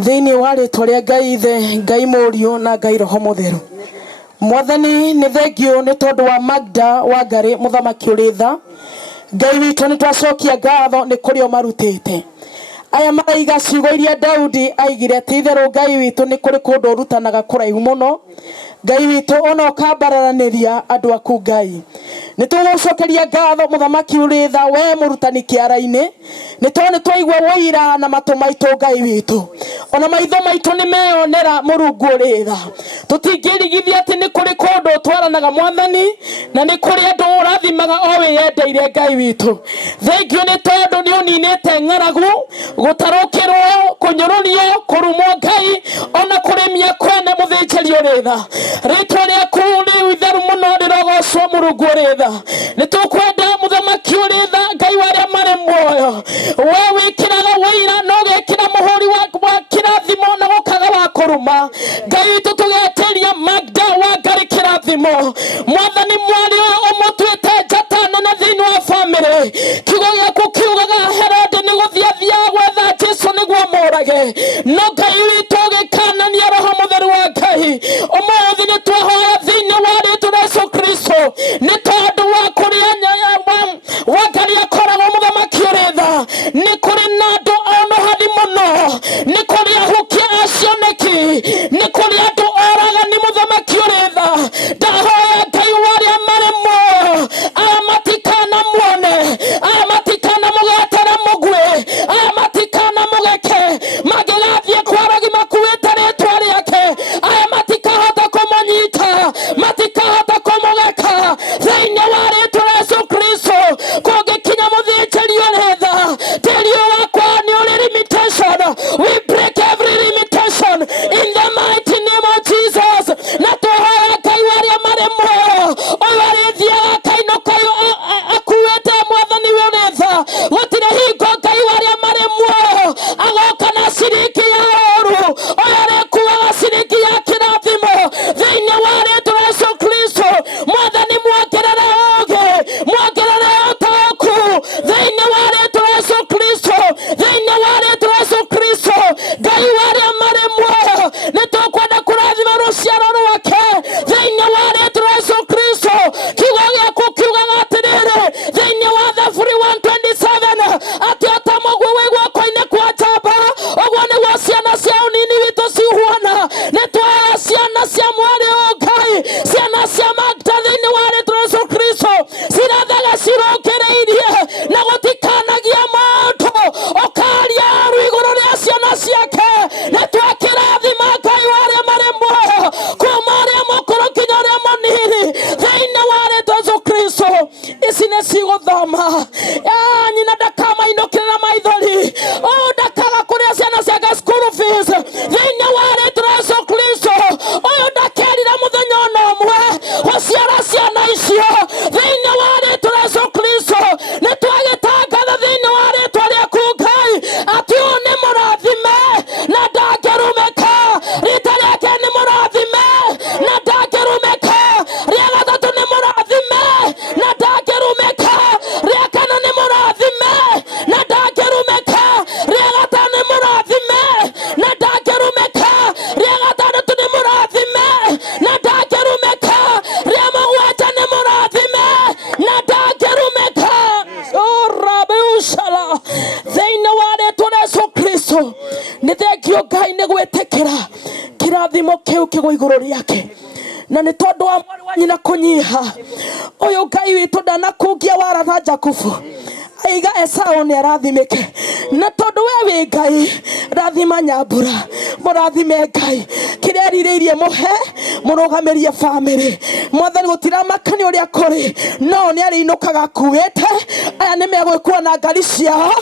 Thini wale tole Ngai Ithe, Ngai Mũriũ na Ngai Roho Mũtheru. Mwathani nĩ thengio nĩ tondũ wa Magda Wangari mũthamaki ũrĩ tha. Ngai witũ nĩ twacokia ngatho nĩ kũrĩ o marutĩte. Aya maraiga ciugo iria Daudi aigire atĩ itherũ Ngai witũ nĩ kũrĩ kũndũ ũrutanaga kũraihu mũno. Ngai witũ ona ũkambaranĩria andũ aku Ngai. Nĩ tũgũcokeria ngatho mũthamaki ũrĩ tha, we mũrutani kĩara-inĩ. Nĩ tondũ nĩ twaigua wũira na matũ maitũ Ngai witũ. Ona maitho maitũ nĩ meyonera Mũrungu ũrĩ tha. Tũtingĩrigithia atĩ nĩ kũrĩ kũndũ twaranaga Mwathani na nĩ kũrĩ andũ ũrathimaga o wĩyendeire Ngai witũ. Thengio nĩ tondũ nĩ ũninĩte ng'aragu, gũtarũkĩrwo, kũnyũrũrio, kũrumwo Ngai, ona kũrĩmia kwene mũthĩnjĩri ũrĩ tha. Rĩtwa rĩaku nĩ itheru mũno rĩrogocwo Mũrungu ũrĩ tha. Nĩ tũkwenda mũthamaki ũrĩ tha, Ngai wa arĩa marĩ muoyo. We wĩkĩraga wĩira na ũgekĩra mũhũri wa kĩrathimo na gũkaga wa kũruma. Ngai witũ tũgetĩria Magda Wangari kĩrathimo. Mwathani mwaria ũmũtuĩte njata nene thĩinĩ wa bamĩrĩ. Kiugo gĩaku kiugaga Herode nĩ gũthiĩ athiaga gwetha Jesũ nĩguo mũũrage. No Ngai witũ ũgĩkanania Roho Mũtheru wa Ngai. Ũmũthĩ nĩ twahoya thĩinĩ wa rĩĩtwa rĩa Jesũ Kristo nĩ tondũ wa kũrĩa Wangari akoragwo mũthamaki ũrĩ tha. Nĩ kũrĩ na andũ anohani mũno, nĩ kũrĩ ahukia a cioneki, nĩ kũrĩ andũ oragani mũthamaki ũrĩ tha. Ndahoya Ngai wa arĩa marĩ muoyo, aya matikanamuone, aya matikanamũgetera mũgwĩ, aya matikanamũgeke, mangĩgathiĩ kwaragi makuĩte rĩĩtwa rĩake, aya matikahota kũmũnyita, matikahota kũmũgeka thĩinĩ wa rĩĩtwa rĩa Jesũ Kristo. Kũngĩkinya mũthĩnjĩri ũrĩ tha, tĩri wakwa nĩ ũrĩ limitation. We break every limitation in the mighty name of Jesus. Na tũhoya Ngai wa arĩa marĩ muoyo, ũyũ arĩthiaga akainũka akuĩte Mwathani ũrĩ tha. Gũtirĩ hingo Ngai wa arĩa marĩ muoyo agoka na ciringi ya ũũru, ũyũ arĩkuaga ciringi ya kĩrathimo thĩinĩ wa rĩĩtwa rĩa Jesũ Kristo. Mwathani muongerere ũũgĩ, muongerere ũtaũku thĩinĩ wa rĩĩtwa rĩa Jesũ Kristo, thĩinĩ wa rĩĩtwa rĩa Jesũ Kristo. Ngai wa arĩa marĩ muoyo nĩ tũkwenda kũrathima rũciaro rwake thĩinĩ wa rĩĩtwa rĩa Jesũ Kristo. Kiugo gĩaku kiugaga atĩrĩrĩ thĩinĩ wa Thaburi 127 atĩ o ta mũguĩ wĩ guoko-inĩ kwa njamba, ũguo nĩguo ciana cia ũnini witũ cihuana. Nĩ twoya ciana cia mwarĩ o Ngai, ciana cia Magda thĩinĩ wa rĩĩtwa rĩa Jesũ Kristo, cirathaga cirũngĩrĩirie na gũtikanagia mũndũ ũkaria ũũru igũrũ rĩa ciana ciake. Nĩ twakĩrathima Ngai wa arĩa marĩ muoyo, kuuma ũrĩa mũkũrũ nginya ũrĩa mũnini thĩinĩ wa rĩĩtwa Jesũ Kristo. Ici nĩ cigũthoma, nyina ndakamainũkĩre na maithori, ndakaga kũrĩa ciana ciake school fees thĩinĩ wa rĩĩtwa rĩa Jesũ Kristo. Ũyũ ndakerira mũthenya ona ũmwe gũciara ciana icio thĩinĩ wa rĩĩtwa rĩa Jesũ Kristo. Nĩ twagĩtangatha thĩinĩ wa rĩĩtwa rĩaku Ngai atĩ ũyũ nĩ mũrathime na ndangĩrumĩka. Rita rĩake nĩ mũrathime na ndangĩrumĩka. Rĩa gatatũ nĩ mũrathime na ndangĩrumĩka. Rĩa kana nĩ mũrathime na ndangĩrumĩka. Rĩa gatano nĩ mũrathime na ndangĩrumĩka. Rĩa gatandatũ nĩ mũrathime na ndangĩrumĩka. Rĩa mũgwanja nĩ mũrathime na ndangĩrumĩka. Rabeushala thĩinĩ wa rĩĩtwa rĩa Jesũ Kristo. Nĩ thengio Ngai nĩ gwĩtĩkĩra kĩrathimo kĩu kĩgũe igũrũ rĩake. Na nĩ tondũ wa mwarĩ wa nyina kũnyiha, ũyũ Ngai witũ ndanakungia wara na Jakubu, aiga Esau nĩ arathimĩke. Na tondũ we wĩ Ngai, rathima Nyambura, mũrathime Ngai kĩrĩa erirĩirie mũhe, mũrũgamĩrie bamĩrĩ. Mwathani gũtiramakania ũrĩa kũrĩ, no nĩ arĩinũkaga akuĩte. Aya nĩ megwĩkua na ngari ciao,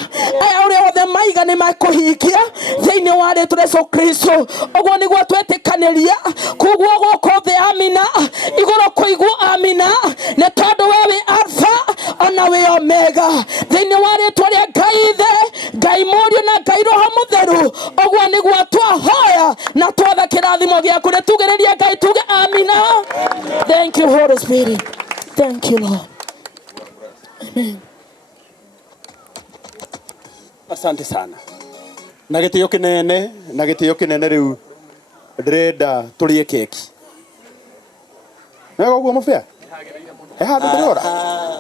aya ũrĩa othe maiga nĩ mekũhingia thĩinĩ wa rĩĩtwa rĩa Jesũ Kristo. Ũguo nĩguo twetĩkanĩria kuguo gũkũ thĩ amina, igũrũ kũigwo amina. Nĩ tondũ we wĩ Alpha ona wĩ Omega thĩinĩ wa rĩĩtwa rĩa Ngai Ithe, Ngai Mũriũ na Ngai Roho Mũtheru. Ũguo nĩguo twahoya na twatha kĩrathimo gĩaku. Nĩ tugĩrĩrie Ngai tuge amina. Thank you Holy Spirit. Thank you Lord. Amen. Asante sana. na gitio kinene riu ndirenda turie keki. Wega uguo mubea? Handu ndĩrora